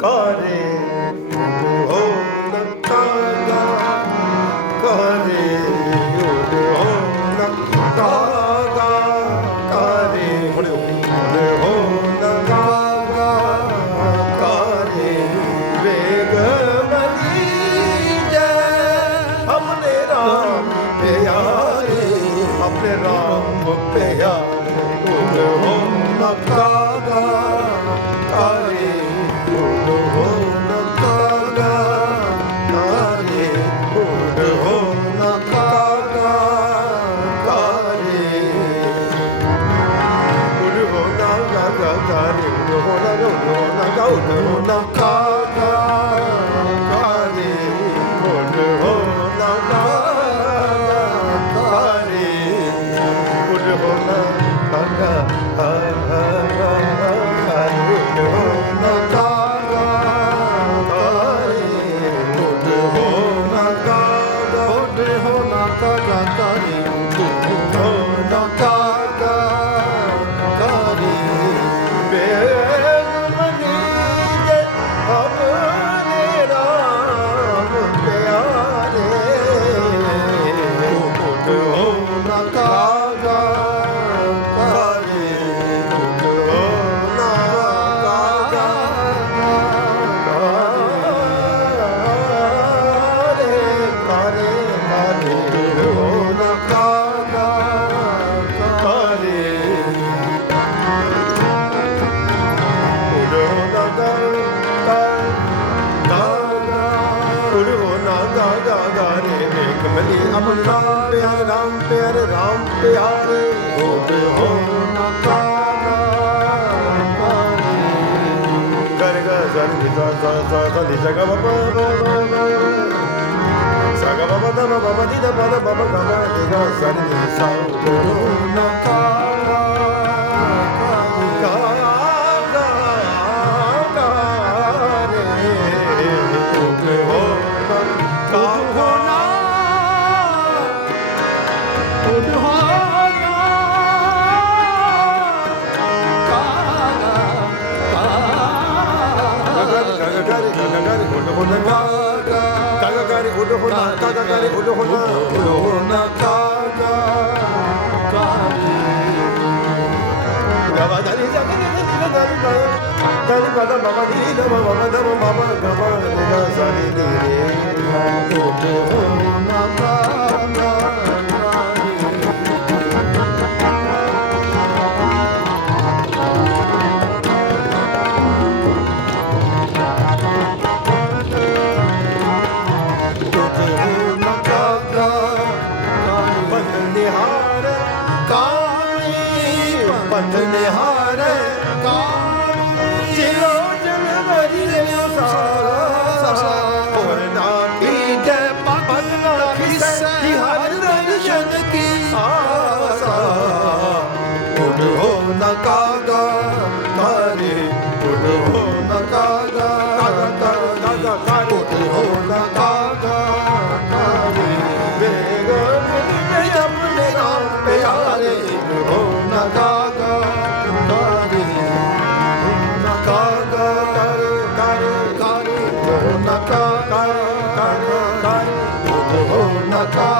ਕਾਰੇ ਹੋ ਨਕਾਗਾ ਕਾਰੇ ਹੋ ਨਕਾਗਾ ਕਾਰੇ ਹੋ ਨਕਾਗਾ ਕਾਰੇ ਵੇਗ ਮਨੀ ਜੈ ਆਪਣੇ ਰਾਮ ਪਿਆਰੇ, ਆਪਣੇ ਰਾਮ ਪਿਆਰੇ ਹੋ ਨਕਾਗਾ ho na ta ta ni ਗੁਰ ਹੋਣਾ ਗਾ ਗਾ ਗਾ ਰੇ ਰੇ ਕਮਲੀ ਅਮਨ ਰਾਮ ਪਿਆਰ ਰਾਮ ਪਿਆਰ, ਰਾਮ ਪਿਆਰੇ। ਗੋਪ ਹੋ ਨਾ ਕਾਰਾ ਗਰ ਗਰ ਜਨ ਜਿਦਾ ਸਾ ਸਾ ਸਾ ਦੀ ਜਗ ਬਪ ਸਗ ਬਪ ਦਮ ਬਪ ਦੀ ਦਮ ਬਪ ਬਪ ਕਮਾ ਦੀ ਗਾ ਸਰ ਦੀ ਸਾ ਗੁਰ ਹੋਣਾ ਕਾ gare gaga gare odo hona gaga gaga gare odo hona gaga gare odo hona odo hona gaga gava dare jaga dare dare gava dare gada baba dare gava baba dare baba gava dare gava dare dare odo hona gaga ਪੰਥ ਨਿਹਾਰੇ ਕਾਰੀ ਜਿਉ ਜਨ ਵਰੀ ਸਾਰਾ ਹੋਰ ਨਾ ਕੀਜੈ ਪਵਨ ਨਾ ਖਿਸੈ ਹਰ ਦਰਸ਼ਨ ਕੀ ਆਸਾ। ਉਡੋ ਨਾ ਕਾਗਾ ਤਾਰੇ ਉਡੋ ਨਾ ਕਾਗਾ। Maha.